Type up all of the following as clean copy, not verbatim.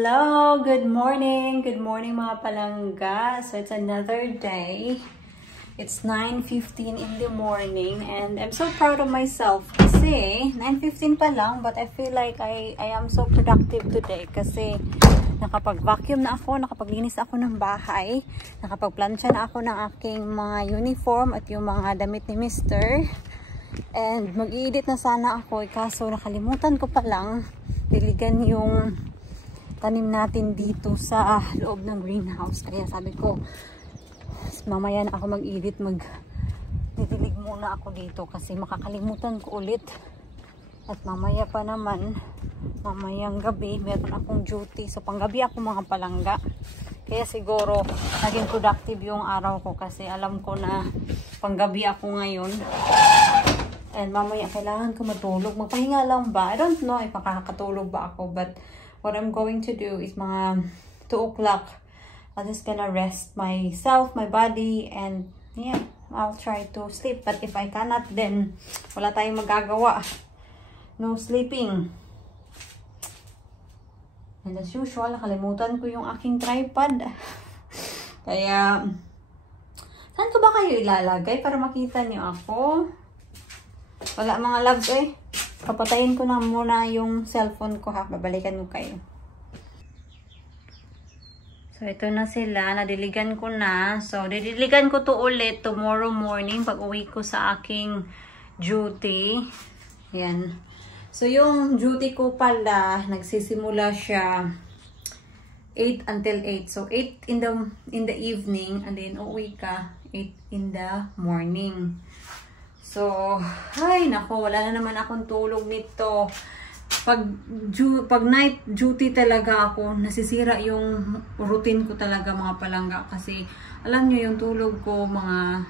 Hello! Good morning! Good morning mga palangga! So it's another day. It's 9:15 in the morning and I'm so proud of myself kasi 9:15 pa lang but I feel like I am so productive today kasi nakapag-vacuum na ako, nakapaglinis ako ng bahay, nakapag-plancha na ako ng aking mga uniform at yung mga damit ni Mr. And mag-i-edit na sana ako kaso nakalimutan ko pa lang diligan yung tanim natin dito sa loob ng greenhouse. Kaya sabi ko, mamaya na ako mag-edit, magdidilig muna ako dito kasi makakalimutan ko ulit. At mamaya pa naman, mamayang gabi, meron akong duty. So panggabi ako mga palangga. Kaya siguro, naging productive yung araw ko kasi alam ko na panggabi ako ngayon. And mamaya kailangan ko matulog. Magpahinga lang ba? I don't know if makakatulog ba ako. But what I'm going to do is mga 2 o'clock. I'm just gonna rest myself, my body, and yeah, I'll try to sleep. But if I cannot, then wala tayong magagawa. No sleeping. And as usual, nakalimutan ko yung aking tripod. Kaya, saan ko ba kayo ilalagay para makita niyo ako? Wala mga loves eh. Papatayin ko na muna yung cellphone ko ha. Babalikan ko kayo. So, ito na sila. Nadiligan ko na. So, didiligan ko to ulit tomorrow morning pag uwi ko sa aking duty. Yan. So, yung duty ko pala, nagsisimula siya 8 until 8. So, 8 in the evening and then uwi ka 8 in the morning. So, ay nako, wala na naman akong tulog nito. Pag night duty talaga ako, nasisira yung routine ko talaga mga palangga. Kasi, alam nyo yung tulog ko, mga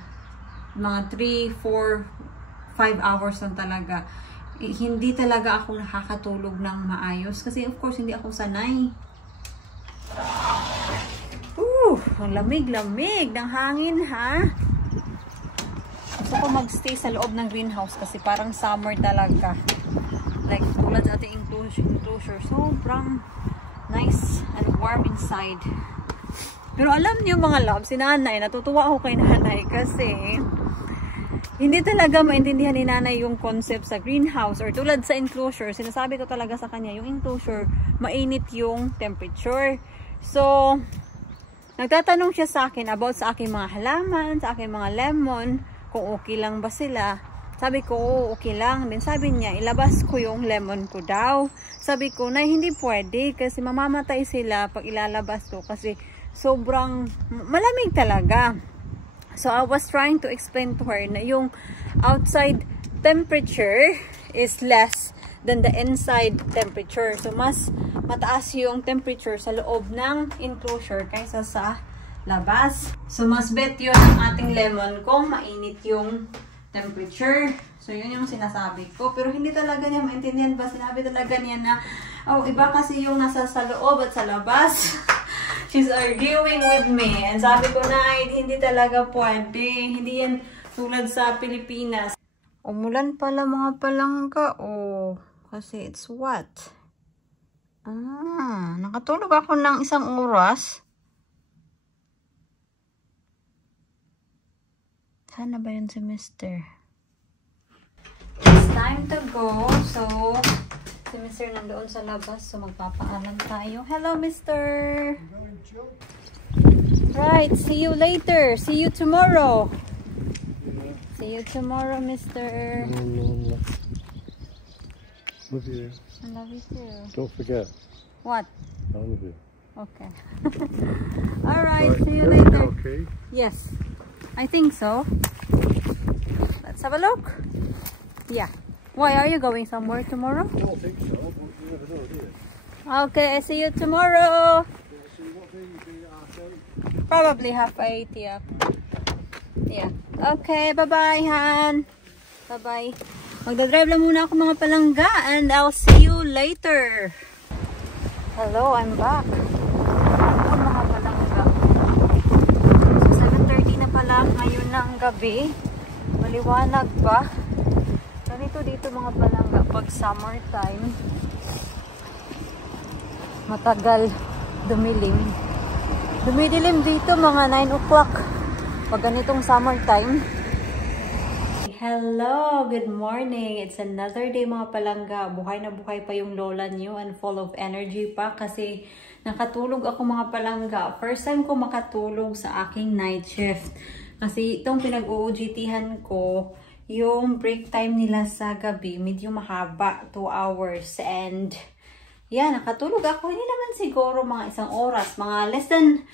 3, 4, 5 hours lang talaga. Hindi talaga ako nakakatulog ng maayos. Kasi of course, hindi ako sanay. Ang lamig-lamig ng hangin ha. Gusto ko magstay sa loob ng greenhouse kasi parang summer talaga. Like, tulad sa ating enclosure, sobrang nice and warm inside. Pero alam niyo mga love, si nanay, natutuwa ako kay nanay kasi hindi talaga maintindihan ni nanay yung concept sa greenhouse or tulad sa enclosure. Sinasabi ko talaga sa kanya, yung enclosure, mainit yung temperature. So, nagtatanong siya sa akin about sa aking mga halaman, sa aking mga lemon, kung okay lang ba sila. Sabi ko, okay lang. Then sabi niya, ilabas ko yung lemon ko daw. Sabi ko, na hindi pwede kasi mamamatay sila pag ilalabas ko kasi sobrang malamig talaga. So I was trying to explain to her na yung outside temperature is less than the inside temperature. So mas mataas yung temperature sa loob ng enclosure kaysa sa labas. So, mas bet yun ang ating lemon kung mainit yung temperature. So, yun yung sinasabi ko. Pero hindi talaga niya maintindihan ba? Sinabi talaga niya na, oh, iba kasi yung nasa sa loob at sa labas. She's arguing with me. And sabi ko na, hindi talaga pwede. Hindi yan tulad sa Pilipinas. Umulan pala mga palangga. Oh, kasi it's what? Nakatulog ako ng 1 oras. Sana ba yun si Mr.? It's time to go. So, si Mr. nandoon sa labas. So, magpapaalam tayo. Hello, Mr. Right. See you later. See you tomorrow. See you tomorrow, Mr. Love you. I love you too. Don't forget. What? I love you. Okay. Alright. See you later. Okay. Yes. I think so. Let's have a look. Yeah. Why are you going somewhere tomorrow? I don't think so. You never know, do you? Okay, I see you tomorrow. So what day you be at 8? Probably 7:30, yeah. Yeah. Okay, bye-bye, Han. Bye-bye. Magdadrive lang muna ako mga palangga and I'll see you later. Hello, I'm back. Mga palangga. So, 7:30 na pala ngayon ng gabi. Maliwanag pa. Ganito dito mga palangga pag summertime. matagal dumilim. Dumidilim dito mga 9 o'clock pag ganitong summertime. Hello! Good morning! It's another day mga palangga. Buhay na buhay pa yung lola niyo and full of energy pa kasi nakatulog ako mga palangga. First time ko makatulog sa aking night shift. Kasi itong pinag-OJT-han ko, yung break time nila sa gabi, medyo mahaba, 2 hours. And yeah, nakatulog ako. Hindi naman siguro mga 1 oras, mga less than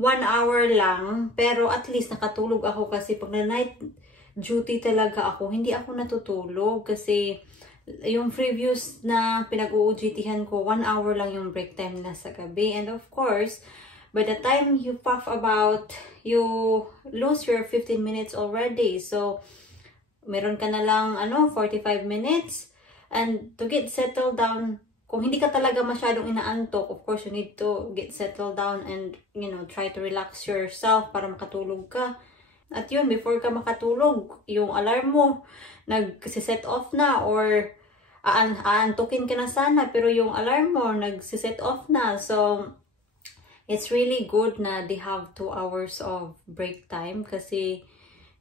1 hour lang. Pero at least nakatulog ako kasi pag na night duty talaga ako, hindi ako natutulog kasi yung previous na pinag-OJT-han ko, 1 hour lang yung break time na sa gabi. And of course, by the time you puff about, you lose your 15 minutes already. So, meron ka na lang 45 minutes. And to get settled down, kung hindi ka talaga masyadong inaantok, of course, you need to get settled down and, you know, try to relax yourself para makatulog ka. At yun, before ka makatulog, yung alarm mo, nag-set off na or aantukin ka na sana, pero yung alarm mo, nag-set off na. So, it's really good na they have 2 hours of break time kasi,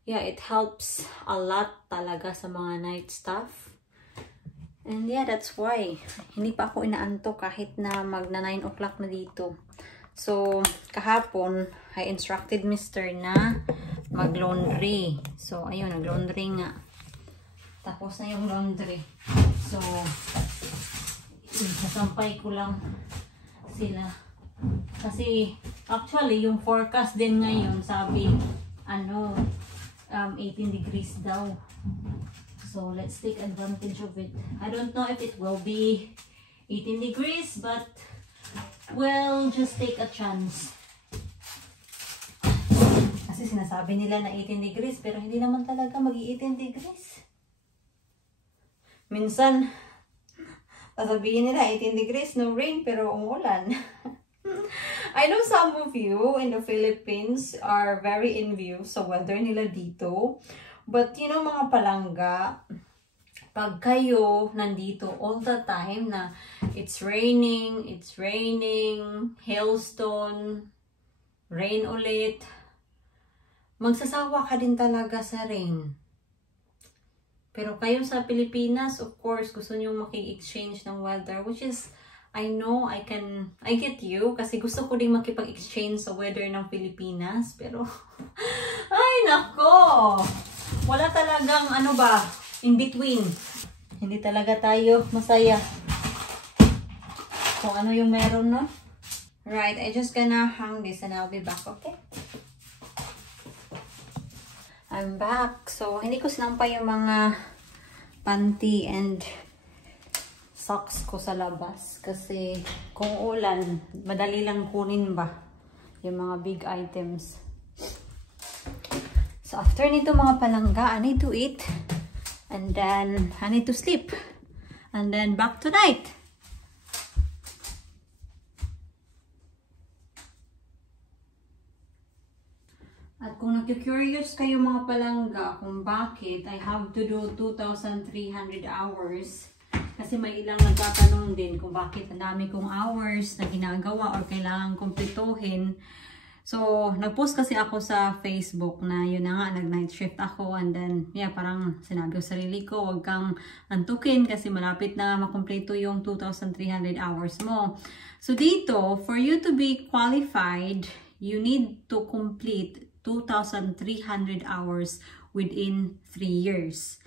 yeah, it helps a lot talaga sa mga night stuff. And yeah, that's why hindi pa ako inaantok kahit na magna 9 o'clock na dito. So, kahapon, I instructed Mr. na mag-laundry. So, ayun, nag-laundry nga. Tapos na yung laundry. So, sasampay ko lang sila. Kasi, actually, yung forecast din ngayon, sabi, 18 degrees daw. So, let's take advantage of it. I don't know if it will be 18 degrees, but we'll just take a chance. Kasi sinasabi nila na 18 degrees, pero hindi naman talaga mag-18 degrees. Minsan, sasabihin nila 18 degrees, no rain, pero umulan. I know some of you in the Philippines are very envious sa weather nila dito. But, you know, mga palangga, pag kayo nandito all the time na it's raining, hailstone, rain ulit, magsasawa ka din talaga sa rain. Pero kayo sa Pilipinas, of course, gusto nyo maki-exchange ng weather, which is, I know, I get you, kasi gusto ko din makipag-exchange sa weather ng Pilipinas, pero, ay nako! Wala talagang, in between. Hindi talaga tayo masaya kung ano yung meron, no? Right, I just gonna hang this and I'll be back, okay? I'm back. So, hindi ko sinampay yung mga panty and socks ko sa labas. Kasi, kung ulan, madali lang kunin ba yung mga big items. So, after nito mga palangga, I need to eat. And then, I need to sleep. And then, back to night. At kung nag-curious kayo mga palangga kung bakit I have to do 2,300 hours, kasi may ilang nagtatanong din kung bakit ang dami kong hours na ginagawa or kailangan kumpletuhin. So, nag-post kasi ako sa Facebook na yun na nga, nag-night shift ako and then, yeah, parang sinabi ko sarili ko, huwag kang antukin kasi malapit na makumpleto yung 2,300 hours mo. So, dito, for you to be qualified, you need to complete 2,300 hours within 3 years.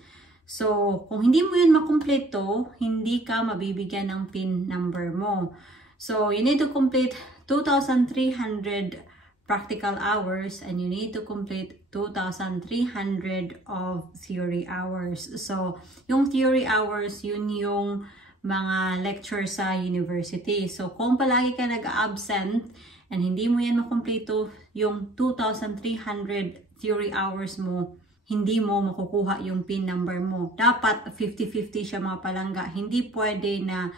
So, kung hindi mo yun makumpleto, hindi ka mabibigyan ng PIN number mo. So, you need to complete 2,300 practical hours and you need to complete 2,300 of theory hours. So, yung theory hours, yun yung mga lecture sa university. So, kung palagi ka nag-absent and hindi mo yan makumpleto yung 2,300 theory hours mo, hindi mo makukuha yung PIN number mo. Dapat 50-50 siya mga palangga. Hindi pwede na,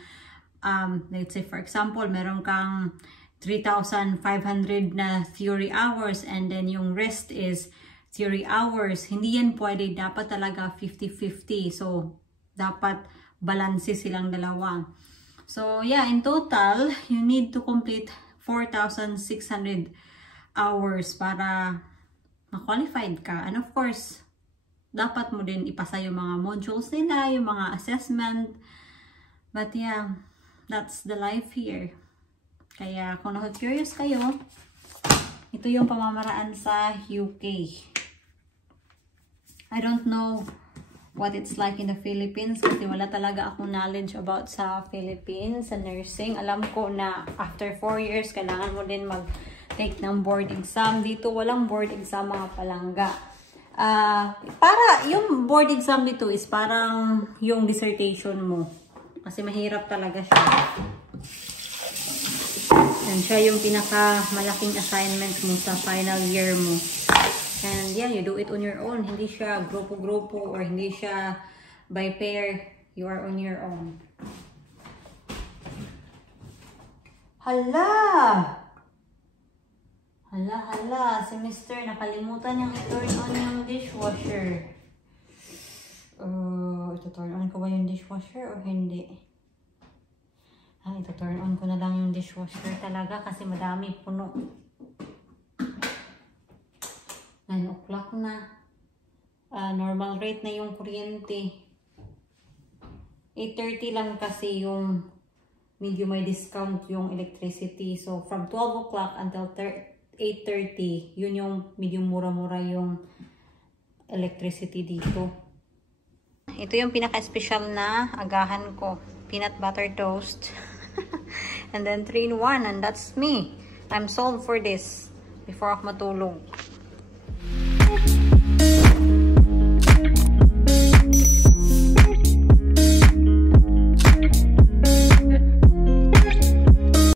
let's say for example, meron kang 3,500 na theory hours and then yung rest is theory hours. Hindi yan pwede. Dapat talaga 50-50. So, dapat balanse silang dalawa. So, yeah, in total, you need to complete 4,600 hours para ma-qualified ka. And of course, dapat mo din ipasa yung mga modules nila, yung mga assessment. But yeah, that's the life here. Kaya kung curious kayo, ito yung pamamaraan sa UK. I don't know what it's like in the Philippines kasi wala talaga akong knowledge about sa Philippines, sa nursing. Alam ko na after 4 years, kailangan mo din mag-take ng board exam. Dito walang board exam mga palangga. Para yung board exam dito is parang yung dissertation mo. Kasi mahirap talaga siya. And siya yung pinakamalaking assignment mo sa final year mo. And yeah, you do it on your own. Hindi siya grupo-grupo or hindi siya by pair. You are on your own. Hala! Hala, si Mr. nakalimutan niyang i-turn on yung dishwasher. Ito-turn on ko ba yung dishwasher o hindi? Ito-turn on ko na lang yung dishwasher talaga kasi madami puno. 9 o'clock na. Normal rate na yung kuryente. 8:30 lang kasi yung medyo may discount yung electricity. So, from 12 o'clock until 8:30, yun yung medyo mura-mura yung electricity dito. Ito yung pinaka-special na agahan ko. Peanut butter toast. And then 3-in-1. And that's me. I'm sold for this before ako matulog.